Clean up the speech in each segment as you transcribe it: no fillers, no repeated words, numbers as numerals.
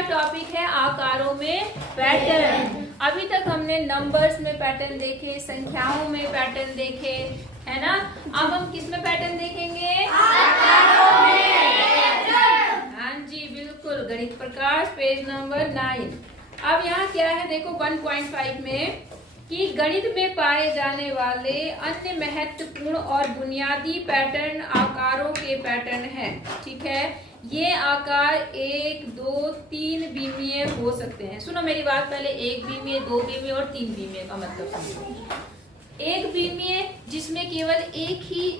का टॉपिक है आकारों में पैटर्न। अभी तक हमने नंबर्स में पैटर्न देखे, संख्याओं में पैटर्न देखे, है ना। अब हम किस में पैटर्न देखेंगे? आकारों में। हाँ जी बिल्कुल, गणित प्रकाश पेज नंबर 9। अब यहाँ क्या है देखो 1.5 में कि गणित में पाए जाने वाले अन्य महत्वपूर्ण और बुनियादी पैटर्न आकारों के पैटर्न हैं। ठीक है, ये आकार 1, 2, 3 बीमीय हो सकते हैं। सुनो मेरी बात, पहले 1 बीमीय, 2 बीमीय और 3 बीमीय का मतलब समझो। 1 बीमीय जिसमें केवल एक ही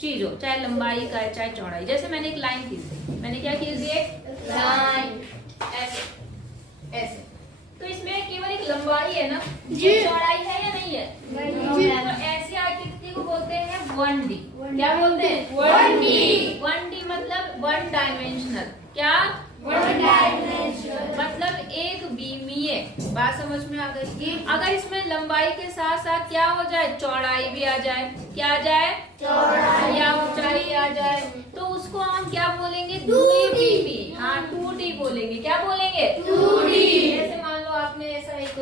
चीज हो, चाहे लंबाई का है चाहे चौड़ाई। जैसे मैंने एक लाइन खींच दी, मैंने क्या खींच दी? लाइन, ऐसे ऐसे। तो इसमें केवल एक लंबाई है ना, चौड़ाई है या नहीं है? तो ऐसी आकृति को बोलते हैं 1D। क्या बोलते हैं? 1D। 1D मतलब 1 डायमेंशनल। क्या? 1 डायमेंशनल मतलब एक बीमीय। बात समझ में आ गई? अगर इसमें लंबाई के साथ साथ क्या हो जाए? चौड़ाई भी आ जाए। क्या आ जाए? चौड़ाई या ऊंचाई आ जाए, तो उसको हम क्या बोलेंगे? 2D। हाँ 2D बोलेंगे। क्या बोलेंगे? 2D। जैसे मान लो आपने ऐसा एक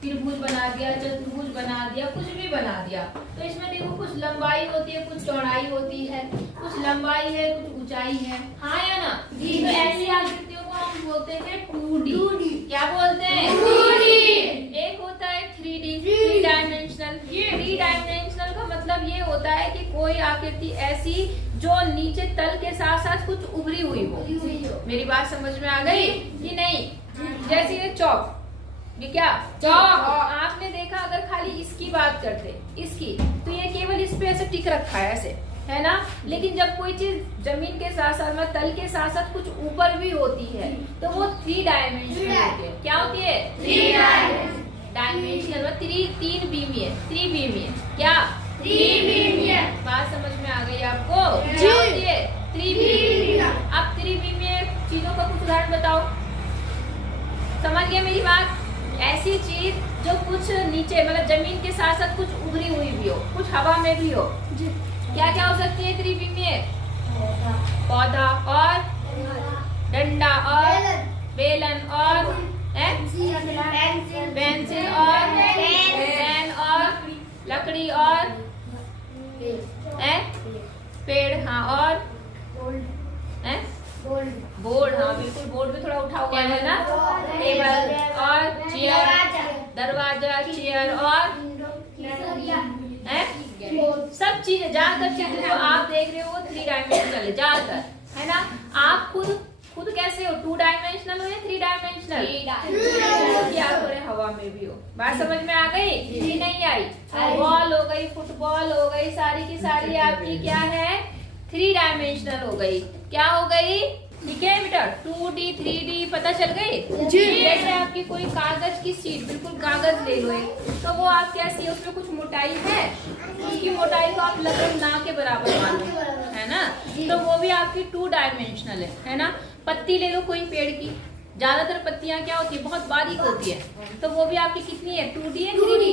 त्रिभुज बना दिया, चतुर्भुज बना दिया, कुछ भी बना दिया, तो इसमें देखो कुछ लंबाई होती है, कुछ चौड़ाई होती है, कुछ लंबाई है, कुछ ऊंचाई है। हाँ या ना? तो ऐसी आकृतियों को हम बोलते हैं 2D। क्या बोलते हैं? 2D। एक होता है 3D, 3 डायमेंशनल। 3 डायमेंशनल का मतलब ये होता है कि कोई आकृति ऐसी जो नीचे तल के साथ साथ कुछ उभरी हुई हो। मेरी बात समझ में आ गई कि नहीं? जैसे ये चौक, ये क्या? चौक। आपने देखा अगर खाली इसकी बात करते, इसकी, तो ये केवल इस पे ऐसे टिक रखा है ऐसे, है ना। लेकिन जब कोई चीज जमीन के साथ साथ में तल के साथ साथ कुछ ऊपर भी होती है तो वो 3 डायमेंशनल होती है। क्या होती है? 3 डायमेंशनल। 3 बीमीय। 3 बीमीय। क्या? 3 बीमीय। बात समझ में आ गई आपको? क्या होती है? 3 बीमीय। अब 3 बीमीय चीजों का कुछ उदाहरण बताओ। समझ गए मेरी बात? ऐसी चीज जो कुछ नीचे मतलब जमीन के साथ साथ कुछ उभरी हुई भी हो, कुछ हवा में भी हो। क्या क्या हो सकती है 3 बीमीय? पौधा और डंडा और बेलन और पेंसिल और पेन और लकड़ी और पेड़। हाँ और बोर्ड। हाँ बिल्कुल, बोर्ड भी थोड़ा उठा हुआ है ना। टेबल और चेयर, दरवाजा, चेयर और सब चीजें। ज्यादातर चीजें जो आप देख रहे हो वो 3 डायमेंशनल है ज्यादातर, है ना। आप खुद कैसे हो? 2 डायमेंशनल हो या 3 डायमेंशनल? क्या थोड़े हवा में भी हो। बात समझ में आ गई कि नहीं आई? बॉल हो गई, फुटबॉल हो गई, सारी की सारी आपकी क्या है? 3 डायमेंशनल हो गई। क्या हो गई? ठीक है बेटा, 2D 3D पता चल गई? जैसे आपकी कोई कागज की शीट, बिल्कुल कागज ले लो एक, तो वो आप कैसी है? उसमें कुछ मोटाई है, उसकी मोटाई को आप लगभग ना के बराबर मानो, है ना। तो वो भी आपकी 2 डायमेंशनल है ना। पत्ती ले लो कोई पेड़ की, ज्यादातर पत्तियां क्या होती है? बहुत बारीक होती है, तो वो भी आपकी कितनी है? 2D है 3D?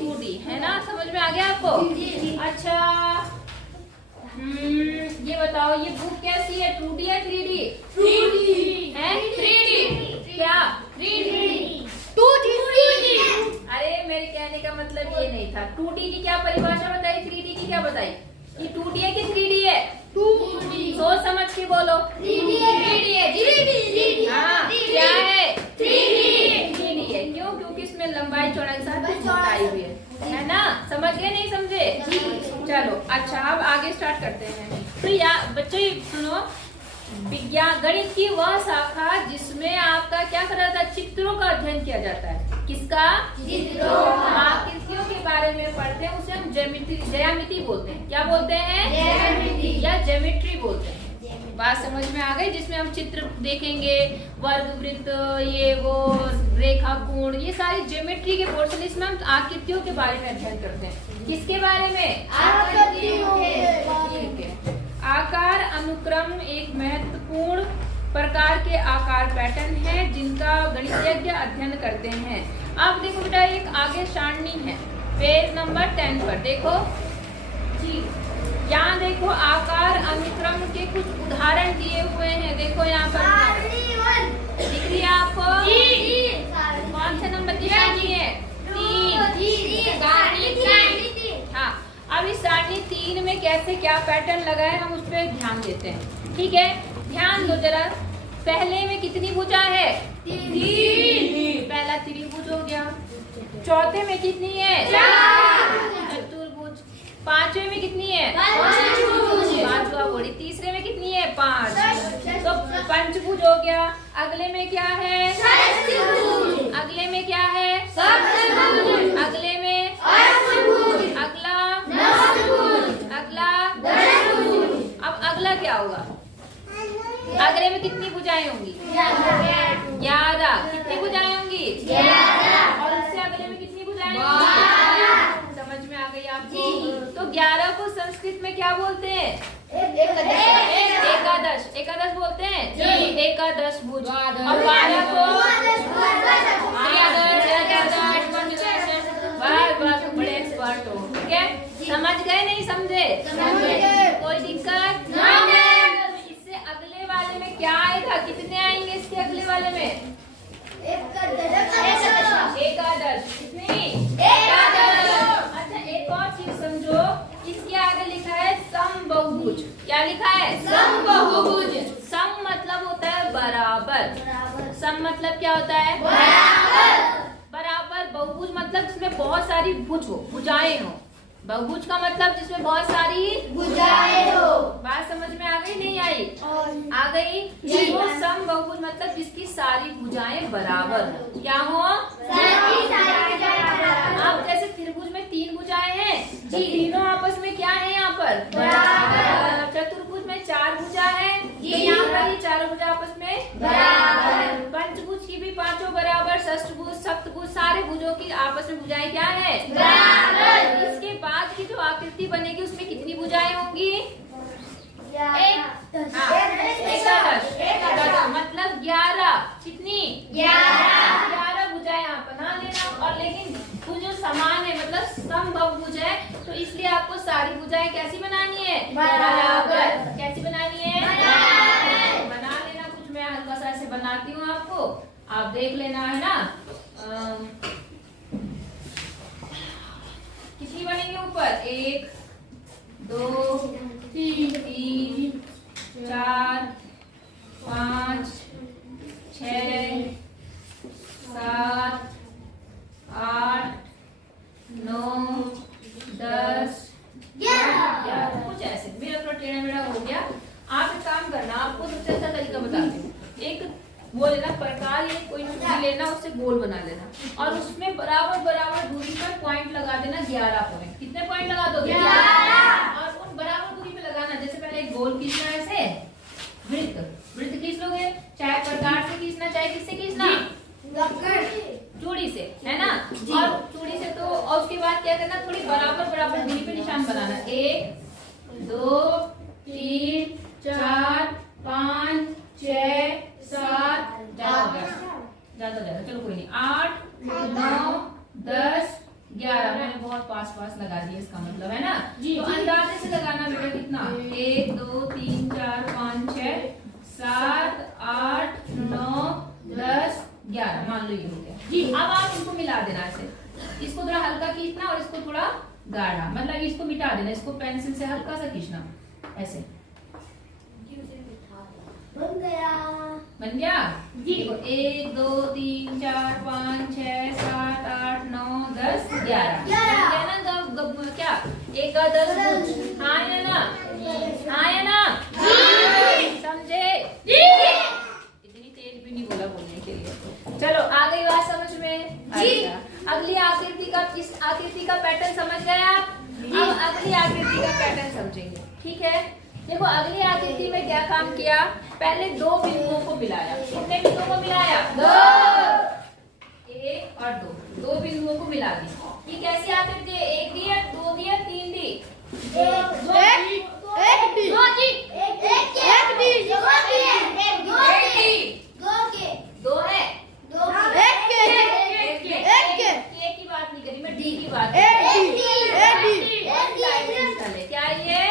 2D है ना। समझ में आ गया आपको? अच्छा ये बताओ, ये बुक कैसी है? 2D या 3D? 3D है। 3D क्या? 3D 2D। अरे मेरे कहने का मतलब ये नहीं था। 2D की क्या परिभाषा बताई, 3D की क्या बताई? ये 2D है कि 3D है? 2D। सोच समझ के बोलो। 3D है। 3D। हाँ क्या है? 3D है। क्यों? क्योंकि इसमें लंबाई चौड़ाई के साथ मोटाई हुई है ना। समझ गए नहीं समझे? चलो अच्छा, अब आगे स्टार्ट करते हैं। तो यार बच्चों सुनो, विज्ञान गणित की वह शाखा जिसमें आपका क्या करा जाता है? चित्रों का अध्ययन किया जाता है। किसका? चित्रों। आकृतियों के बारे में पढ़ते हैं, उसे हम ज्यामिति बोलते हैं। क्या बोलते हैं? ज्यामिति या ज्योमेट्री बोलते हैं। बात समझ में आ गई? जिसमें हम चित्र देखेंगे, वर्ग, वृत्त, ये वो, रेखा, कोण, ये सारी ज्योमेट्री के पोर्शन। इसमें हम आकृतियों के बारे में अध्ययन करते हैं। किसके बारे में? आकृतियों के। आकार अनुक्रम एक महत्वपूर्ण प्रकार के आकार पैटर्न है जिनका गणितज्ञ अध्ययन करते हैं। अब देखो बेटा, एक आगे सारणी है पेज नंबर 10 पर। देखो जी, यहाँ देखो आकार अनुक्रम के कुछ उदाहरण दिए हुए हैं। देखो यहाँ पर तीन में कैसे क्या पैटर्न लगा है हम उस पर ध्यान देते हैं। ठीक है, ध्यान दो जरा। पहले में कितनी भुजा है? तीन। पहला त्रिभुज हो गया। चौथे में कितनी है? चतुर्भुज। पांचवे में कितनी है? पांचवा बोली। तीसरे में कितनी है? 5। तो पंचभुज हो गया। अगले में क्या है? अगले में क्या है? अगले में अगला अगला। अब अगला क्या होगा? अगले में कितनी भुजाएं होंगी? 11। कितनी भुजाएं होंगी? 11। और उससे अगले में कितनी भुजाएं होंगी? समझ में आ गई आपको? तो 11 को संस्कृत में क्या बोलते हैं? एकादश। एकादश बोलते हैं। एकादश भुज। और 12 को बस बड़े एक्सपर्ट हो। ठीक है, समझ गए? नहीं समझे? कोई दिक्कत? इससे अगले वाले में क्या आएगा? कितने आएंगे इसके अगले वाले में? एकादश। कितनी? एकादश। अच्छा, एक और चीज समझो, इसके आगे लिखा है समबाहुभुज। क्या लिखा है? समबाहुभुज। सम मतलब होता है बराबर। सम मतलब क्या होता है? बराबर। बराबर। बहुभुज मतलब जिसमें बहुत सारी भुज हो, भुजाएं हो। बहुभुज का मतलब जिसमें बहुत सारी भुजाएं हो। बात समझ में आ गई? नहीं आई? आ गई? तो सम बहुभुज मतलब जिसकी सारी भुजाएं बराबर हो। क्या हो? अब जैसे त्रिभुज में 3 भुजाएं हैं, तो तीनों आपस में क्या है यहाँ पर? बराबर। चतुर्भुज में 4 भुजा है, तो यहाँ पर ये चारों भुजा आपस में बराबर। पंचभुज की भी 5 बराबर। षष्ठभुज, सप्तभुज, सारे भुजों की आपस में भुजाएं क्या है? बराबर। इसके बाद की जो आकृति बनेगी उसमें कितनी भुजाएं होंगी? एकादश मतलब 11। कितनी? 11 भुजाएं आप बना लेना। और लेकिन भुज समान है, मतलब समबाहुभुज है, तो इसलिए आपको सारी भुजाएं कैसी बनानी है? बराबर। कैसी बनानी है? बना लेना। कुछ मैं हल्का सा ऐसे बनाती हूँ आपको, आप देख लेना, है ना? कितनी बनेंगे ऊपर? 1 2 3 4 5 6 7 8 9 10 11। कुछ ऐसे। मेरा थोड़ा टेढ़ा मेढ़ा हो गया। आप एक काम करना, आपको सबसे अच्छा तरीका बताती हूँ। एक वो लेना प्रकार, ये कोई चीज लेना, उससे गोल बना लेना और उसमें बराबर बराबर दूरी पर पॉइंट लगा देना। 11 पॉइंट। कितने पॉइंट लगा दोगे? 11। और उन बराबर दूरी पे लगाना। जैसे पहले एक गोल खींचना, ऐसे वृत्त खींच लोगे, चाहे प्रकार से खींचना, चाहे किससे खींचना? चूड़ी से, है ना? और चूड़ी से तो, और उसके बाद क्या करना? थोड़ी बराबर बराबर दूरी पे निशान बनाना। 1 2 3 4 5 6 7 ज्यादा चलो कोई नहीं। 8 9 10 11। मैंने बहुत पास लगा दिया, इसका मतलब, है ना? तो अंदाजे से लगाना बेटा। कितना? 1 2 3 4 5 6 7 8 9 10 11। मान लो ये हो गया जी। अब आप इनको मिला देना ऐसे। इसको थोड़ा हल्का खींचना और इसको थोड़ा गाढ़ा, मतलब इसको मिटा देना। इसको पेंसिल से हल्का सा खींचना ऐसे। बन गया जी। 1 2 3 4 5 6 7 8 9 10 11। क्या? एकादश भुज। हाँ या ना? हाँ या ना? समझे? इतनी तेज भी नहीं बोला बोलने के लिए। चलो, आ गई बात समझ में? अच्छा, अगली आकृति का, इस आकृति का पैटर्न समझ गए आप? अब अगली आकृति का पैटर्न समझेंगे। ठीक है, देखो अगली आकृति में क्या काम किया? पहले 2 बिंदुओं को मिलाया। कितने बिंदुओं को मिलाया? 2। 1 और 2। 2 बिंदुओं को मिला दिया। ये कैसी आकृति है? 1 दी है, 2 दी है, 3 दी? 1 की बात नहीं करी मैं, डी की बात। क्या ये?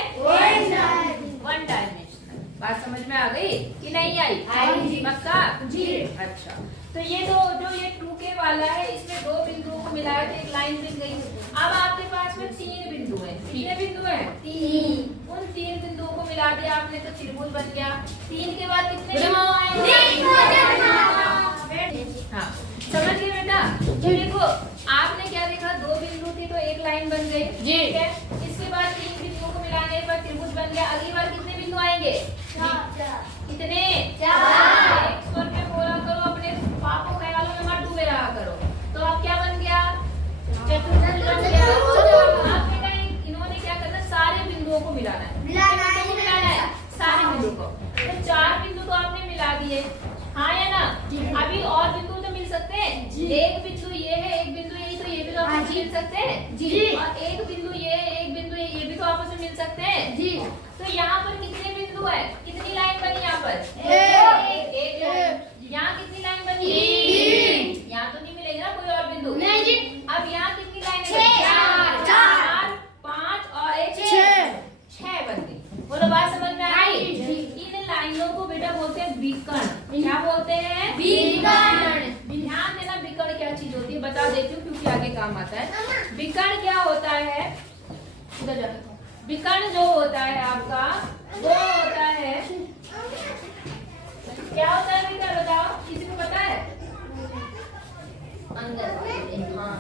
1 डायमेंशनल। बात समझ में आ गई कि नहीं आई? आई पक्का जी। अच्छा, तो ये दो जो ये 2K वाला है इसमें दो बिंदुओं को मिलाया तो एक लाइन बन गई। अब आपके पास में 3 बिंदु हैं। कितने बिंदु हैं? 3। उन 3 बिंदुओं को मिला दिया आपने तो त्रिभुज बन गया। 3 के बाद कितने बिंदु आएंगे? हाँ समझ गए बेटा? तो देखो आपने क्या देखा, 2 बिंदु थे तो एक लाइन बन गई। ठीक है, इसके बाद 3 बिंदुओं को मिलाने पर त्रिभुज बन गया। अगली बार कितने बिंदु आएंगे? कितने? 4। स्वर पे बोला करो, अपने पापों ख्यालों में मत डूबे रहा करो। तो अब क्या बन गया? चतुर्भुज बन गया। अब बेटा इन्होंने क्या करना, सारे बिंदुओं को मिलाना है। मिलाना है सारे बिंदु को। तो 4 बिंदु तो आपने मिला दिए, हाँ या ना? अभी और बिंदु तो मिल सकते हैं। एक बिंदु ये है, एक बिंदु यही, तो ये भी तो आपस में मिल सकते हैं जी। और एक बिंदु ये है, एक बिंदु ये भी तो आपस में मिल सकते हैं जी। तो यहाँ पर कितने बिंदु है? कितनी लाइन बनी यहाँ पर? एक लाइन। यहाँ कितनी लाइन बनी? 3। यहाँ तो नहीं मिलेगा ना कोई और बिंदु? नहीं जी। अब यहाँ कितनी लाइन है? 4, 5 और 1 6 बन गई। बोलो बात समझ में आई? इन लाइनों को बेटा बोलते हैं विकर्ण। क्या बोलते हैं? विकर्ण। ध्यान देना, विकर्ण क्या चीज होती है बता देती हूँ क्योंकि आगे काम आता है। विकर्ण क्या होता है? उधर जाकर विकर्ण जो होता है आपका वो होता है, क्या होता है बेटा बताओ, किसी को पता है? अंदर हाँ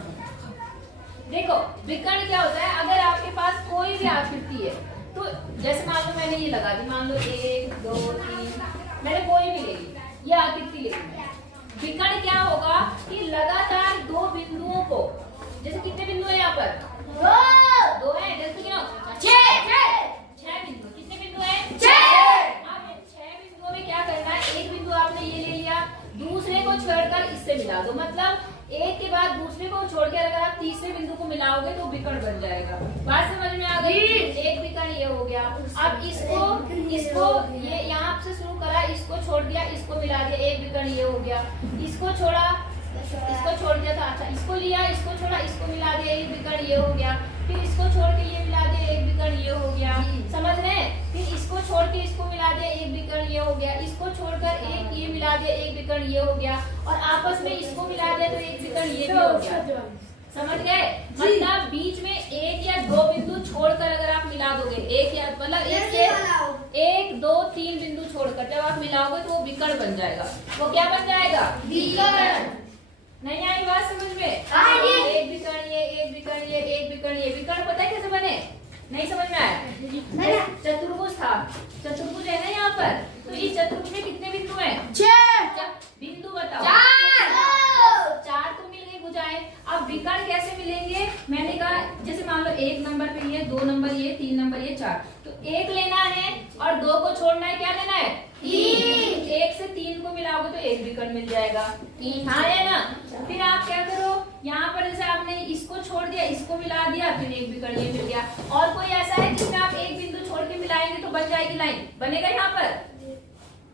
देखो विकर्ण क्या होता है, अगर आपके पास कोई भी आकृति है तो जैसे मान लो मैंने ये लगा दी, मान लो 1 2 3 मैंने कोई भी ले ली, ये आकृति ले ली। विकर्ण क्या होगा कि लगातार 2 बिंदुओं को, जैसे कितने बिंदु है यहाँ पर? 2 है। जैसे कि 6 बिंदु। कितने बिंदु है? 6। अब 6 बिंदुओं में क्या करना है, एक बिंदु आपने ये ले लिया, दूसरे को छोड़कर इससे मिला दो। मतलब एक के बाद दूसरे को छोड़ के अगर आप तीसरे बिंदु को मिलाओगे तो विकर्ण बन जाएगा। बात समझ में आ गई? एक विकर्ण ये हो गया। अब इसको ये यहाँ से शुरू करा, इसको छोड़ दिया, इसको मिला दिया, एक विकर्ण ये हो गया। इसको छोड़ा, इसको छोड़ दिया था, अच्छा इसको लिया, इसको छोड़ा, इसको मिला दिया, एक विकर्ण ये हो गया। फिर इसको छोड़ के ये मिला दिया, एक विकर्ण ये हो गया। समझ रहे हैं? फिर इसको छोड़ के इसको मिला दिया, एक विकर्ण ये हो गया। इसको छोड़कर एक ये मिला दिया, एक विकर्ण ये हो गया। और आपस में इसको मिला दिया तो एक विकर्ण ये भी हो गया। समझ गए? मतलब बीच में 1 या 2 बिंदु छोड़कर अगर आप मिला दोगे, एक या मतलब 1 2 3 बिंदु छोड़कर जब आप मिलाओगे तो वो विकर्ण बन जाएगा। वो क्या बन जाएगा? विकर्ण। नहीं आई बात समझ में? एक विकर्ण ये, एक विकर्ण ये, एक विकर्ण ये। विकर्ण पता है कैसे बने? नहीं समझ में आया? चतुर्भुज था, चतुर्भुज है ना यहाँ पर, तो इस चतुर्भुज में कितने बिंदु हैं? 6 बिंदु बताओ। 4 तो मिल गई भुजाएं। अब विकर्ण कैसे मिलेंगे? मैंने कहा जैसे मान लो 1 नंबर पे ये, 2 नंबर ये, 3 नंबर ये, 4, तो 1 लेना है और 2 को छोड़ना है। क्या लेना है? 3। 1 से 3 को मिलाओगे तो एक विकर्ण मिल जाएगा। हाँ है ना? फिर आप क्या करो, यहाँ पर जैसे आपने इसको छोड़ दिया, इसको मिला दिया, फिर एक विकर्ण ये मिल गया। और कोई ऐसा है जिसमें आप एक बिंदु छोड़ के मिलाएंगे तो बन जाएगी लाइन? बनेगा यहाँ पर?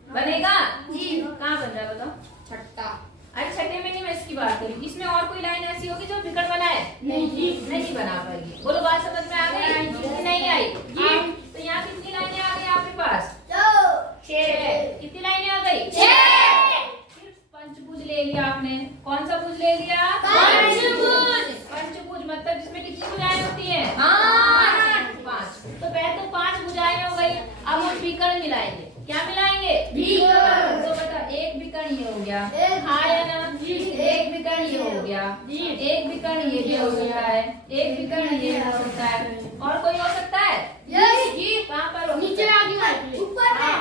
बनेगा जी। कहाँ बन रहा है बताओ? छठा। अरे छठे में नहीं, मैं इसकी बात करी। इसमें और कोई लाइन ऐसी होगी जो विकर्ण बना है? नहीं बना पाएगी। बोलो बात समझ में आ गई? नहीं आई जी। तो यहाँ कितनी लाइनें आ गई आपके पास? 6। कितनी लाइनें आ गई? 6। फिर पंचभुज ले लिया आपने। कौन सा भुज ले लिया? पंचभुज। पंचभुज मतलब जिसमें कितनी भुजाएं होती हैं? 5। तो पहले तो 5 भुजाएं हो गई। अब हम विकर्ण मिलाएंगे। क्या मिलाएंगे? विकर्ण। तो बता, एक विकर्ण ये हो गया, हाँ या ना? एक विकर्ण ये हो गया, एक विकर्ण ये भी हो सकता है, एक विकर्ण ये हो सकता है, और कोई हो सकता है? यस जी। कहाँ पर? नीचे ऊपर है।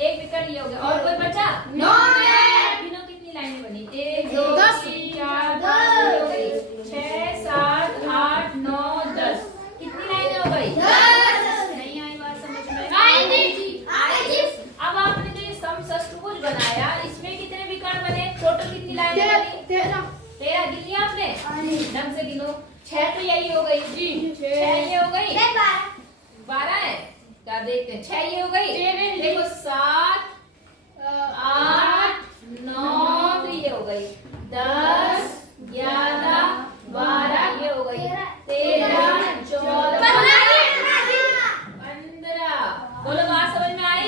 एक विकर्ण ये हो गया, और कोई बचा? 9 है। तीनों कितनी लाइनें बनी? 1 2 3 4 5 6 7 8 9 10। कितनी लाइनें हो गई? 10। नहीं आई बात समझ में? अब आपने जो ये समषष्टभुज बनाया, इसमें कितने विकर्ण बने? टोटल कितनी लाइनें बनी? 13 गिन लिया आपने? ढंग से गिनो। 6 तो यही हो गई जी। 6 ये हो गई, 12 है क्या? देखते हैं। 6 ये हो गई, देखो 7 8 9 तो ये हो गई, 10 11 12 ये हो गई, 13 14 15। बोलो बात समझ में आई?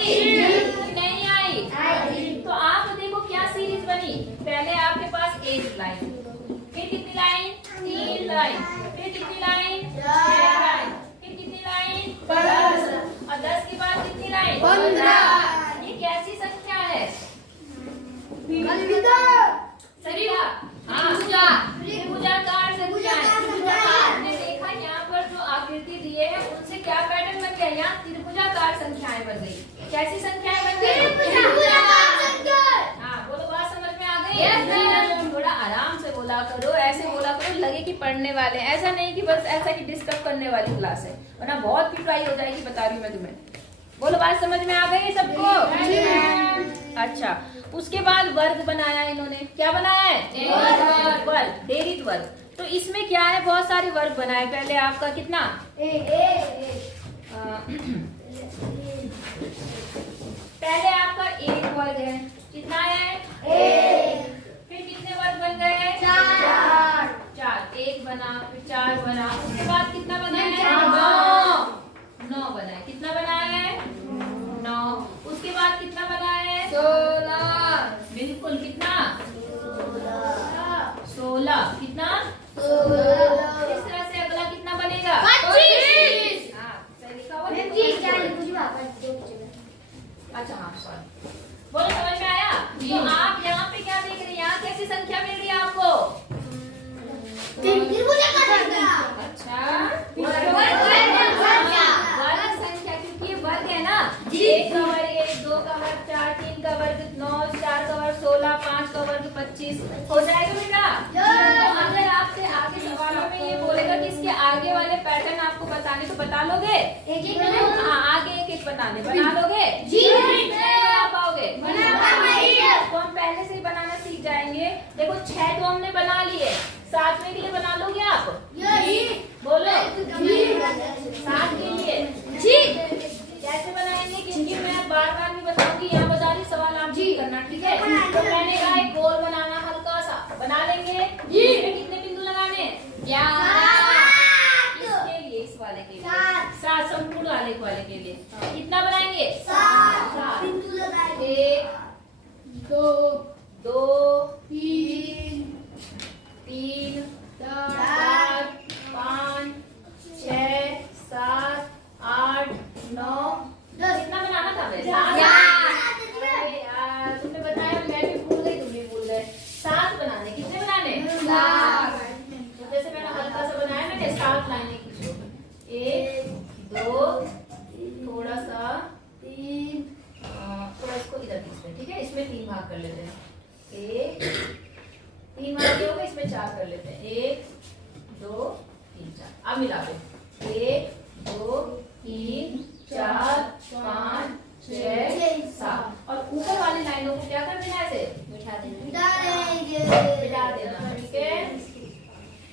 कैसी संख्याएं बन गई? हाँ बोलो, बात समझ में आ गई? थोड़ा आराम से बोला करो, ऐसे बोला करो लगे कि पढ़ने वाले, ऐसा नहीं कि बस ऐसा कि डिस्टर्ब करने वाली क्लास है, वरना बहुत पिटाई हो जाएगी, बता रही हूँ मैं तुम्हें। बोलो, बात समझ में आ गई सबको? अच्छा, उसके बाद वर्ग बनाया इन्होंने। क्या बनाया है? वर्ग, डेरित वर्ग। तो इसमें क्या है, बहुत सारे वर्ग बनाए। पहले आपका कितना? पहले आपका एक वर्ग है, कितना है? फिर कितने वर्ग बन गए? चार। एक बना, फिर चार बना, उसके बाद कितना बना है? 9 बना है। कितना बना है? 9। उसके बाद कितना बना है? 16। बिल्कुल, कितना? 16। कितना? 16। इस तरह से अगला कितना बनेगा? 25। हाँ, सही लिखा हुआ है। अच्छा हाँ, सॉरी। बोलो, समझ में आया? तो आप यहाँ पे क्या देख रहे हैं? यहाँ कैसी संख्या मिल रही है आपको? अच्छा, वर्ग संख्या, क्योंकि ये वर्ग है ना। 1 का वर्ग 1, 2 का वर्ग 4, 3 का वर्ग 9, 4 का वर्ग 16, 5 का वर्ग 25 हो जाएगा बेटा। तो अगर आपसे आगे सवालों में ये बोलेगा कि इसके आगे वाले पैटर्न आपको बताने, तो बता लोगे? हाँ, आगे एक एक बताने, बना लोगे? बना पाओगे? तो हम पहले से ही बनाना सीख जाएंगे। देखो 6 तो हमने बना लिए, 7वें के लिए बना लोगे आप? बोलो, 7 के लिए कैसे बनाएंगे? क्योंकि मैं बार बार नहीं बताऊंगी, यहाँ बता रही, सवाल आप जी करना, ठीक है? तो मैंने कहा एक गोल बनाना, हल्का सा बना लेंगे। इसमें कितने बिंदु लगाने? 11। इसके लिए, इस वाले के लिए 7, संपूर्ण वाले के लिए कितना बनाएंगे? 7 बिंदु लगाएंगे। 1 2 3 4 5 6 7 8 9 10। कितना बनाना था? यार तुमने बताया, मैं भी भूल गई, तुम भी भूल गए। 7 बनाने। कितने बनाने? 7। जैसे मैंने हल्का सा बनाया, मैंने 7 लाइनें खींचो। 1 2 थोड़ा सा 3, थोड़ा इसको इधर खींचते, ठीक है? इसमें 3 भाग कर लेते हैं। 3 भाग हो गए, इसमें 4 कर लेते हैं। 1 2 3 4। अब मिला दो। 1 2 3 4 5 6 7। और ऊपर वाली लाइनों को क्या कर देना? ऐसे बिठा देना, ठीक है?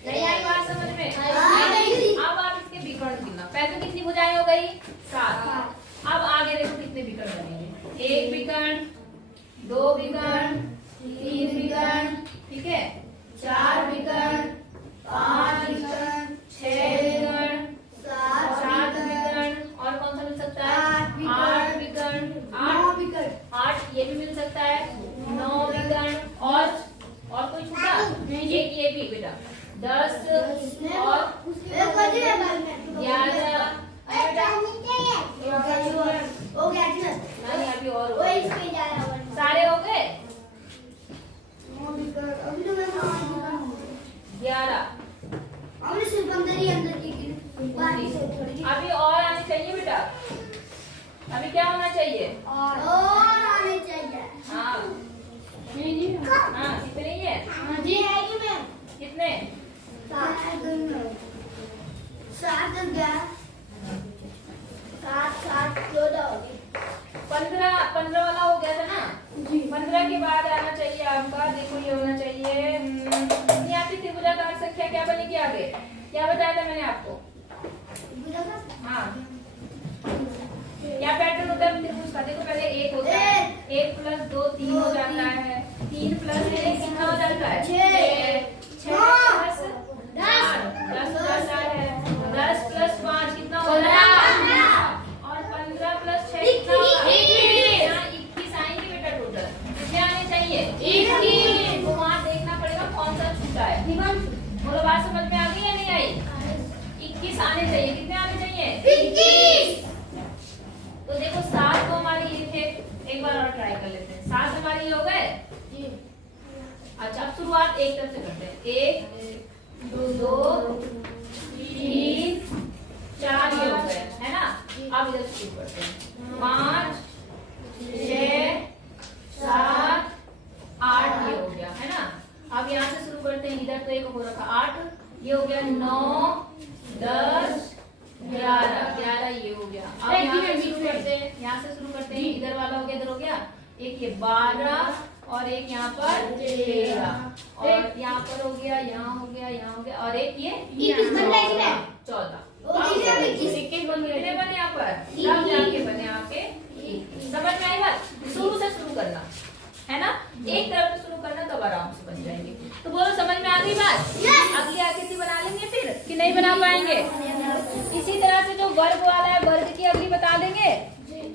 नहीं आई बात समझ में? अब आप इसके विकर्ण गिनना। पहले कितनी भुजाएं हो गई? 7। अब आगे देखो कितने विकर्ण बनेंगे। 1 विकर्ण, 2 विकर्ण, 3 विकर्ण, ठीक है? 4 विकर्ण, 5 विकर्ण, 6 विकर्ण, 7 विकर्ण, और कौन सा मिल सकता है? 8 विकर्ण, 8 ये भी मिल सकता है। 9 विकर्ण, और कोई छूटा? एक ये भी बेटा। 10 और 11। नहीं, अभी और सारे हो गए। 11। अभी और आने चाहिए बेटा। अभी क्या होना चाहिए? और आने चाहिए। हाँ हाँ, कितने ही है? कितने? 15 वाला हो गया था ना? 15 के बाद आना चाहिए आपका, देखो ये होना चाहिए। यहाँ पे त्रिभुजाकार संख्या क्या बनेगी आगे? क्या बताया था मैंने आपको? हाँ, क्या पैटर्न होता है त्रिभुज का? देखो पहले 1 होता है, 1 प्लस 2 3 हो जाता है, 3 प्लस 1 कितना हो जाता है? 6 प्लस 10 हो जाता है, 10 प्लस 5 कितना हो जाता है? और 15 प्लस 6 कितना होगा? 21 आएंगे बेटा टोटल। कितने आने चाहिए? 21। तो वहाँ देखना पड़ेगा कौन सा छूटा है। बोलो, बात समझ में आ गई या नहीं आई? 21 आने चाहिए। कितने आने चाहिए? 21। तो देखो 7 तो हमारे ये थे, एक बार और ट्राई कर लेते हैं। 7 हमारे ये हो गए। अच्छा, अब शुरुआत एक तरफ से करते हैं। 1 2 3 4 ये हो गए, है ना? अब इधर शुरू करते हैं। 5 इधर वाला हो गया, इधर हो गया, एक ये 12 और एक यहाँ पर 13 और यहाँ पर हो गया, यहाँ हो गया, यहाँ हो गया और एक ये 14। कितने बने यहाँ पर? जाके बने आपके। समझ में आई बात? शुरू से शुरू करना है ना, एक तरफ से शुरू करना, तब आराम से बन जाएंगे। तो बोलो समझ में आ गई बात? अगली आकृति बना लेंगे फिर कि नहीं बना पाएंगे? इसी तरह से जो वर्ग वाला है, वर्ग की अगली बता देंगे।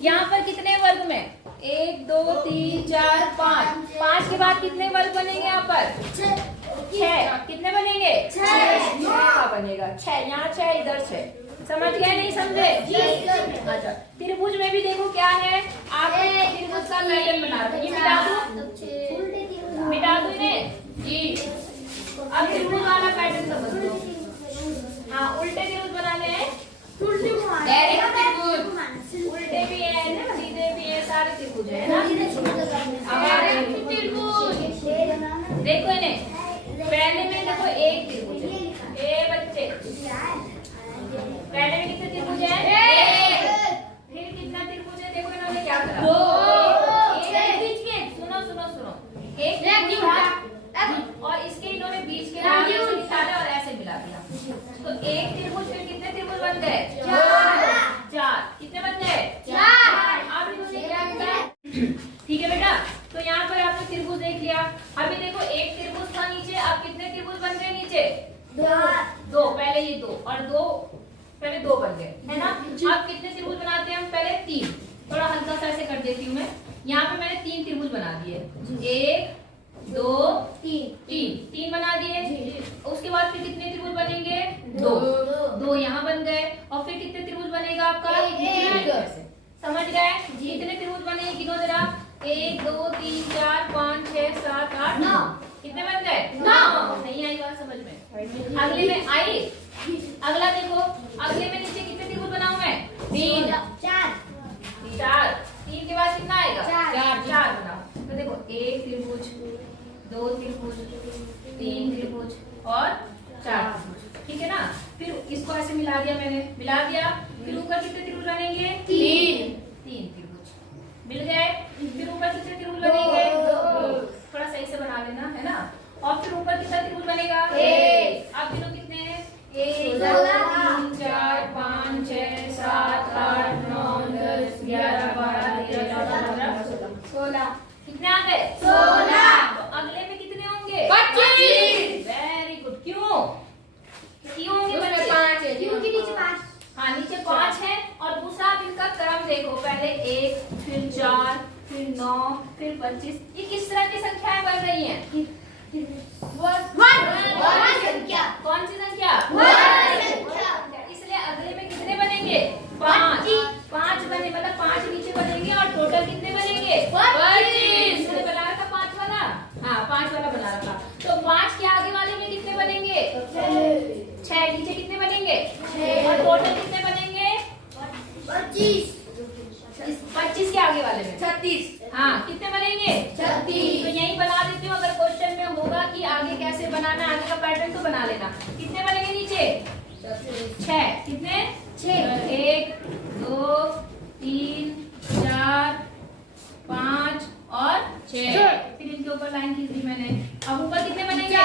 यहाँ पर कितने वर्ग में? 1 2 3 4 5। 5 के बाद कितने वर्ग बनेंगे यहाँ पर? 6। कितने बनेंगे? 6 का बनेगा। 6 यहाँ, 6 इधर, 6। समझ गए नहीं समझे? अच्छा, त्रिभुज में भी देखो क्या है, आप त्रिभुज का पैटर्न बना रहे हैं। ये मिटा दूं, मिटा दूं इन्हें जी। अब त्रिभुज वाला पैटर्न समझ लो। हाँ, उल्टे त्रिभुज बनाने हैं, डायरेक्ट त्रिभुज, उल्टे भी है, सीधे भी है, सारे त्रिभुज है ना। अब देखो इन्हें, पहले में देखो एक त्रिभुज है। ए बच्चे, पहले में कितने त्रिभुज है? फिर कितना त्रिभुज है? देखो इन्होंने क्या करा, 2 एक बीच के, सुनो सुनो सुनो, एक और इसके इन्होंने बीच के निकाला और ऐसे मिला दिया। तो एक त्रिभुज, फिर कितने त्रिभुज बन गए? 4। कितने बन गए? 4। अब इन्होंने क्या किया? ठीक है बेटा, तो यहाँ पर आपने त्रिभुज देख लिया। अभी देखो एक त्रिभुज था नीचे, अब कितने त्रिभुज बन गए नीचे? 2। पहले ये 2 और 2, पहले 2 बन गए, है ना। अब कितने त्रिभुज बनाते हैं हम? पहले 3। थोड़ा हल्का सा ऐसे कर देती हूँ मैं। यहाँ पे मैंने 3 त्रिभुज बना दिए, 1 2 3 बना दिए। उसके बाद फिर कितने त्रिभुज बनेंगे? 2 यहाँ बन गए और फिर कितने त्रिभुज बनेगा आपका? 1। समझ गए? कितने त्रिभुज बने गिनो जरा, 1 2 3 4 5 6 7 8 9। कितने बन गए? 9। नहीं आई बात समझ में? अगले में आई। अगला देखो, अगले में नीचे कितने त्रिभुज बनाऊं मैं? 3 4। 3 के बाद कितना आएगा? 4 बनाओ। तो देखो 1 त्रिभुज, 2 त्रिभुज, 3 त्रिभुज और 4 त्रिभुज, ठीक है ना। फिर इसको ऐसे मिला दिया मैंने, मिला दिया। फिर ऊपर कितने त्रिभुज बनेंगे? 3 त्रिभुज मिल गए। फिर ऊपर कितने त्रिभुज बनेंगे? 2। थोड़ा सही से बना लेना, है ना। और फिर ऊपर कितना त्रिभुज बनेगा? 1। अब गिनो कितने हैं? 1 2 3 4 5 6 7 8 9 10 11 12 13 14 15 16। कितने आ गए? 16। तो अगले में कितने होंगे? 25। Very good. क्यों होंगे बच्चे? 5 है, क्योंकि नीचे 5। हाँ, नीचे 5 है। और दूसरा आप इनका क्रम देखो, पहले 1 फिर 4 फिर 9 फिर 25। ये किस तरह की संख्याएं बन रही हैं? कौन सी संख्या? इसलिए अगले में कितने बनेंगे? 5 बने, मतलब 5 नीचे बनेंगे और टोटल कितने बनेंगे? 25। मैंने बना रखा 5 वाला, हाँ 5 वाला बना रखा। तो 5 के आगे वाले में कितने बनेंगे? 6। नीचे कितने बनेंगे? 6। और टोटल कितने बनेंगे? 25। 25 के आगे वाले में 36। हाँ, कितने बनेंगे? 36। तो यही बना देती हूँ, अगर क्वेश्चन में होगा कि आगे कैसे बनाना, आगे का पैटर्न तो बना लेना। कितने बनेंगे नीचे? 6। कितने? 6। 1 2 3 4 5 और 6। फिर इनके ऊपर लाइन खींच दी मैंने। अब ऊपर कितने बनेंगे?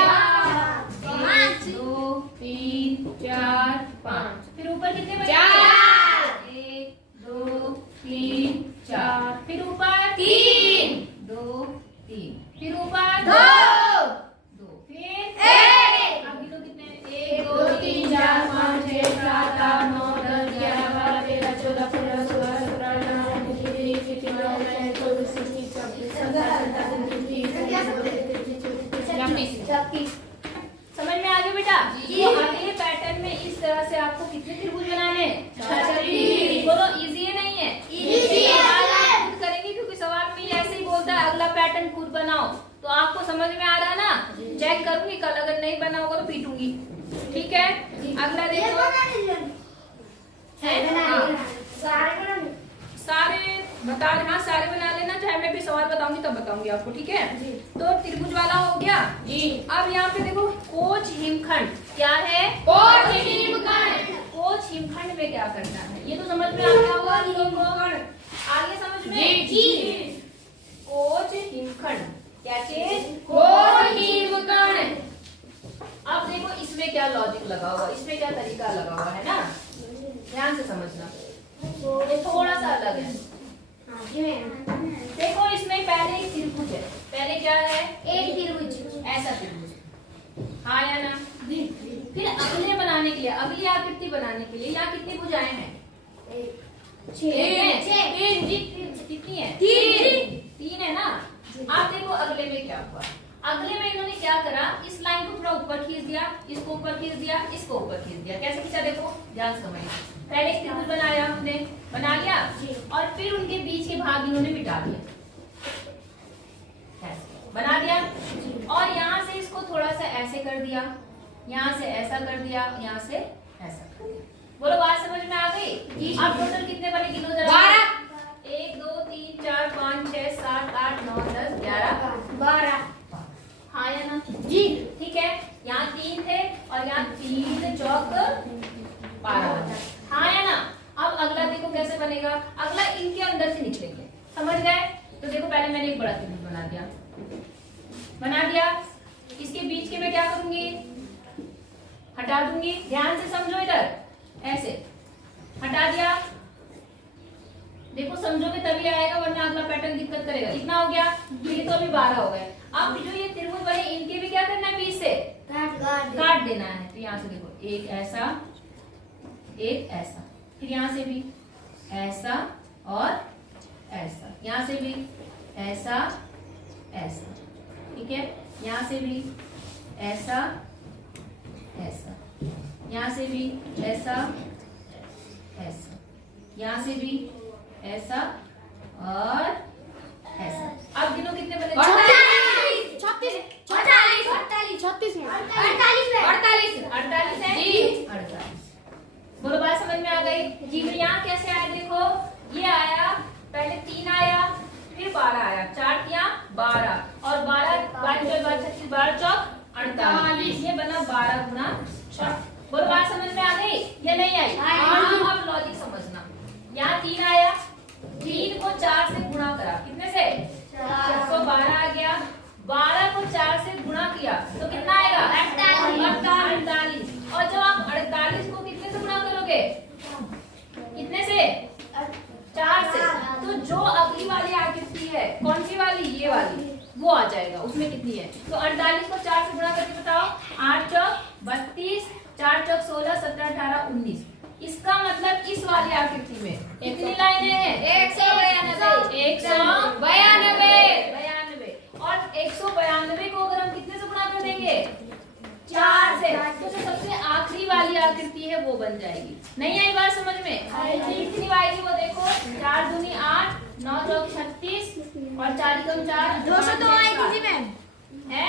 1 2 3 4 5। फिर ऊपर कितने बनेंगे? 1 2 3 4। फिर ऊपर 3 2 3। फिर ऊपर 2 फिर 1। अब गिनो कितने? 1 2 3 4 5 6 7 8 9 10 11 12 13 14 15 16 17 18 19 20 21 22 23 समझ में आ गया बेटा? तो अगले पैटर्न में इस तरह से आपको कितने त्रिभुज बनाने हैं? बोलो इजी है नहीं है? इजी है। खुद करेंगे क्योंकि सवाल में ऐसे ही बोलता है अगला पैटर्न खुद बनाओ। तो आपको समझ में आ रहा है ना? चेक करूंगी कल, अगर नहीं बना होगा तो पीटूंगी, ठीक है। अगला देखो, सारे बता, हाँ सारे बना लेना, चाहे मैं भी सवाल बताऊंगी तब बताऊंगी आपको, ठीक है। तो त्रिभुज वाला हो गया जी। अब यहाँ पे देखो कोच हिमखंड क्या है? कोच हिमखंड। कोच हिमखंड में क्या करना है ये तो समझ में आ गया होगा लोगों को। आगे समझ में? जी। कोच हिमखंड, क्या चीज? कोच हिमखंड। अब देखो इसमें क्या लॉजिक लगा हुआ, इसमें क्या तरीका लगा हुआ है ना, ध्यान से समझना, ये थोड़ा सा अलग है। देखो इसमें पहले एक त्रिभुज है, पहले क्या है? एक त्रिभुज, ऐसा त्रिभुज, हाँ या ना? फिर अगले बनाने के लिए, अगली आकृति बनाने के लिए यहाँ कितनी भुजाएं हैं? कितनी है? तीन है ना। आप देखो अगले में क्या हुआ, अगले में इन्होंने क्या करा, इस लाइन को थोड़ा ऊपर खींच दिया, इसको ऊपर खींच दिया, इसको ऊपर खींच दिया। कैसे खींचा देखो, ध्यान से समझिए। पहले एक त्रिभुज बनाया हमने, बना लिया, और फिर उनके बीच के भाग इन्होंने मिटा दिए, बना दिया, और यहाँ से इसको थोड़ा सा ऐसे कर दिया, यहाँ से ऐसा कर दिया, यहाँ से ऐसा कर दिया। बोलो बात समझ में आ गई? अब टोटल कितने बने, गिनो जरा। 12। 1 2 3 4 5 6 7 8 9 10 11 12। हाँ या ना? जी। ठीक है, यहाँ 3 थे और यहाँ 3 चौक 12। हाँ या ना? अब अगला देखो कैसे बनेगा, अगला इनके अंदर से निकलेंगे, समझ गए? तो देखो पहले मैंने एक बड़ा त्रिभुज बना दिया, इसके बीच के मैं क्या करूंगी, हटा दूंगी। ध्यान से समझो, इधर ऐसे हटा दिया, देखो समझोगे तभी आएगा, वरना अगला पैटर्न दिक्कत करेगा। इतना हो गया, ये तो अभी 12 हो गए। अब जो ये त्रिभुज बने इनके भी क्या करना है, बीच से काट देना है। तो यहाँ से देखो एक ऐसा, एक ऐसा, फिर यहाँ से भी ऐसा और ऐसा, यहाँ से भी ऐसा ऐसा, ठीक है, यहाँ से भी ऐसा ऐसा, यहाँ से भी ऐसा ऐसा, यहाँ से भी ऐसा और ऐसा। अब गिनो कितने बने? 36 36 36 में 48 है जी, 48। बोलो बात समझ में आ गई जी? फिर यहाँ कैसे आया देखो, ये आया, पहले 3 आया, फिर 12 आया, 4 किया 12, और 12 12 36 12 चौक 48, ये बना 12 गुना 6। बोलो बात समझ में आ गई या नहीं आई? अब लॉजिक समझना, यहाँ 3 आया, 3 को 4 से गुणा करा, कितने से? 412 आ गया, 12 को 4 से गुणा किया तो कितना आएगा? 48। और जब आप 48 को कितने से गुणा करोगे, कितने से? 4 से। तो जो अगली वाली आकृति है, कौन सी वाली? ये वाली, वो आ जाएगा। उसमें कितनी है? तो 48 को 4 से गुणा करके बताओ, 8 चौक 32, 4 चौक 16, 17 18 19। इसका मतलब इस वाली आकृति में कितनी लाइनें हैं? 192। 192। और 192 को अगर हम कितने से गुणा कर देंगे? 4 से, तो जो सबसे आखिरी वाली आकृति है वो बन जाएगी। नहीं आई बात समझ में? कितनी आएगी वो देखो, 4 दूनी 8, 9 चौक 36, और 4 कम 4 202 आएगी जी मैम, है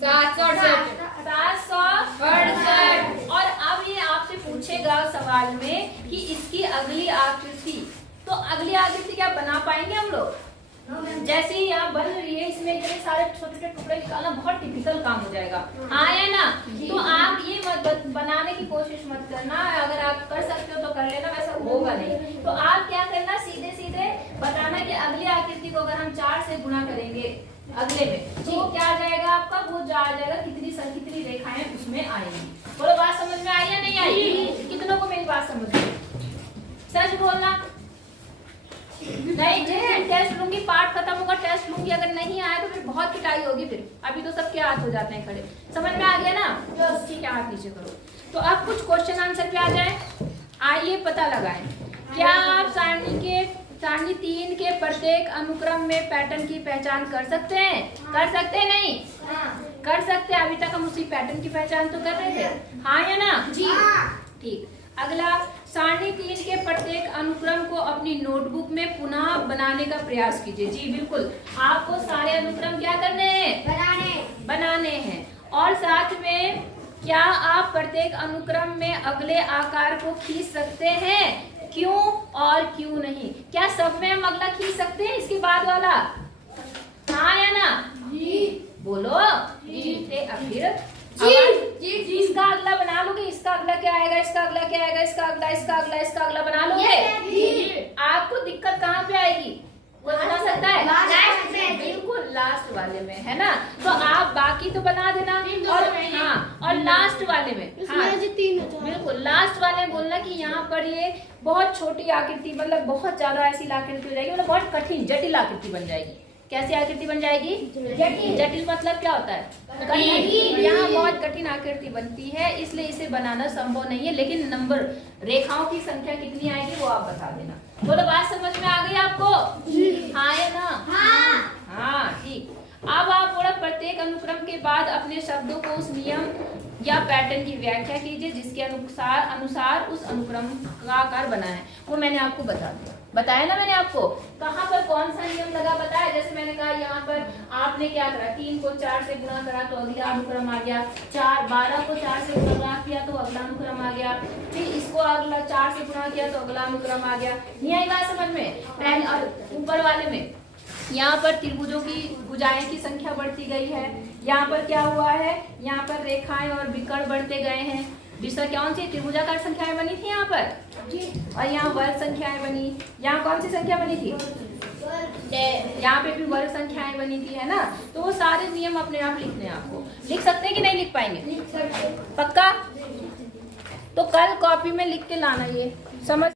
768। 768। और अब ये आपसे पूछेगा सवाल में कि इसकी अगली आकृति, तो अगली आकृति क्या बना पाएंगे हम लोग? जैसे ही यहाँ बन रही है, इसमें इतने सारे छोटे छोटे टुकड़े निकालना बहुत टिपिकल काम हो जाएगा, आया ना? तो आप ये मत बनाने की कोशिश मत करना, अगर आप कर सकते हो तो कर लेना, वैसा होगा नहीं। तो आप क्या करना, सीधे सीधे बताना कि अगली आकृति को अगर हम 4 से गुणा करेंगे अगले में, तो क्या आ जाएगा आपका? वो जा जाएगा, कितनी रेखाएं उसमें आएंगी। बोलो बात समझ में आई या नहीं आई? कितनों को मेरी बात समझ में? सच बोलना। नहीं, टेस्ट लूंगी, पाठ खत्म होगा, टेस्ट लूंगी, अगर नहीं आया तो फिर बहुत पिटाई होगी। फिर अभी तो सबके हाथ हो जाते हैं खड़े। समझ में आ गया ना? तो ठीक है, हाथ नीचे करो। तो अब कुछ क्वेश्चन आंसर पे आ जाए, आइए पता लगाएं। क्या आप सारणी 3 के प्रत्येक अनुक्रम में पैटर्न की पहचान कर सकते हैं? कर सकते हैं? नहीं कर सकते? अभी तक हम उसी पैटर्न की पहचान तो कर रहे थे, हाँ या ना? जी ठीक। अगला, सारणी 3 के प्रत्येक अनुक्रम को अपनी नोटबुक में पुनः बनाने का प्रयास कीजिए। जी बिल्कुल, आपको सारे अनुक्रम क्या करने हैं? बनाने हैं। और साथ में क्या आप प्रत्येक अनुक्रम में अगले आकार को खींच सकते हैं? क्यों और क्यों नहीं? क्या सब में हम अगला खींच सकते हैं, इसके बाद वाला? हाँ या ना? जी बोलो। जी फिर इसका अगला बना लोगे, इसका अगला क्या आएगा, इसका अगला क्या आएगा, इसका अगला, इसका अगला, इसका अगला बना लोगे। आपको दिक्कत कहाँ पे आएगी, कोई बना सकता है? लास्ट में। बिल्कुल लास्ट वाले में, है ना। तो आप बाकी तो बना देना, और हाँ, और लास्ट वाले में, हाँ बिल्कुल लास्ट वाले में बोलना कि यहाँ पर ये बहुत छोटी आकृति, मतलब बहुत ज्यादा ऐसी आकृति हो जाएगी, मतलब बहुत कठिन जटिल आकृति बन जाएगी। कैसी आकृति बन जाएगी? जटिल। जटिल मतलब क्या होता है? कठिन। यहाँ बहुत कठिन आकृति बनती है, इसलिए इसे बनाना संभव नहीं है। लेकिन नंबर, रेखाओं की संख्या कितनी आएगी वो आप बता देना। बोलो, बात समझ में आ गई आपको? हाँ या ना? हाँ ठीक। अब आप थोड़ा प्रत्येक अनुक्रम के बाद अपने शब्दों को उस नियम या पैटर्न की व्याख्या कीजिए जिसके अनुसार उस अनुक्रम का आकार बना है। वो मैंने आपको बताया ना, मैंने आपको कहाँ पर कौन सा नियम लगा बताया। जैसे मैंने कहा यहाँ पर आपने क्या करा, 3 को 4 से गुणा करा तो अगला अनुक्रम आ गया, 12 को 4 से गुणा किया तो अगला अनुक्रम आ गया, फिर इसको अगला 4 से गुणा किया तो अगला अनुक्रम आ गया। नहीं आई बात समझ में? पहले और ऊपर वाले में यहाँ पर त्रिभुजों की भुजाएं की संख्या बढ़ती गई है। यहाँ पर क्या हुआ है, यहाँ पर रेखाएं और विकर्ण बढ़ते गए हैं। दूसरा कौन सी त्रिभुजाकार संख्याएं बनी थी यहाँ पर, और यहाँ वर्ग संख्याएं बनी। यहाँ कौन सी संख्या बनी थी? यहाँ पे भी वर्ग संख्याएं बनी थी, है ना। तो वो सारे नियम अपने आप लिखने हैं आपको। लिख सकते हैं कि नहीं लिख पाएंगे? पक्का? तो कल कॉपी में लिख के लाना, ये समझ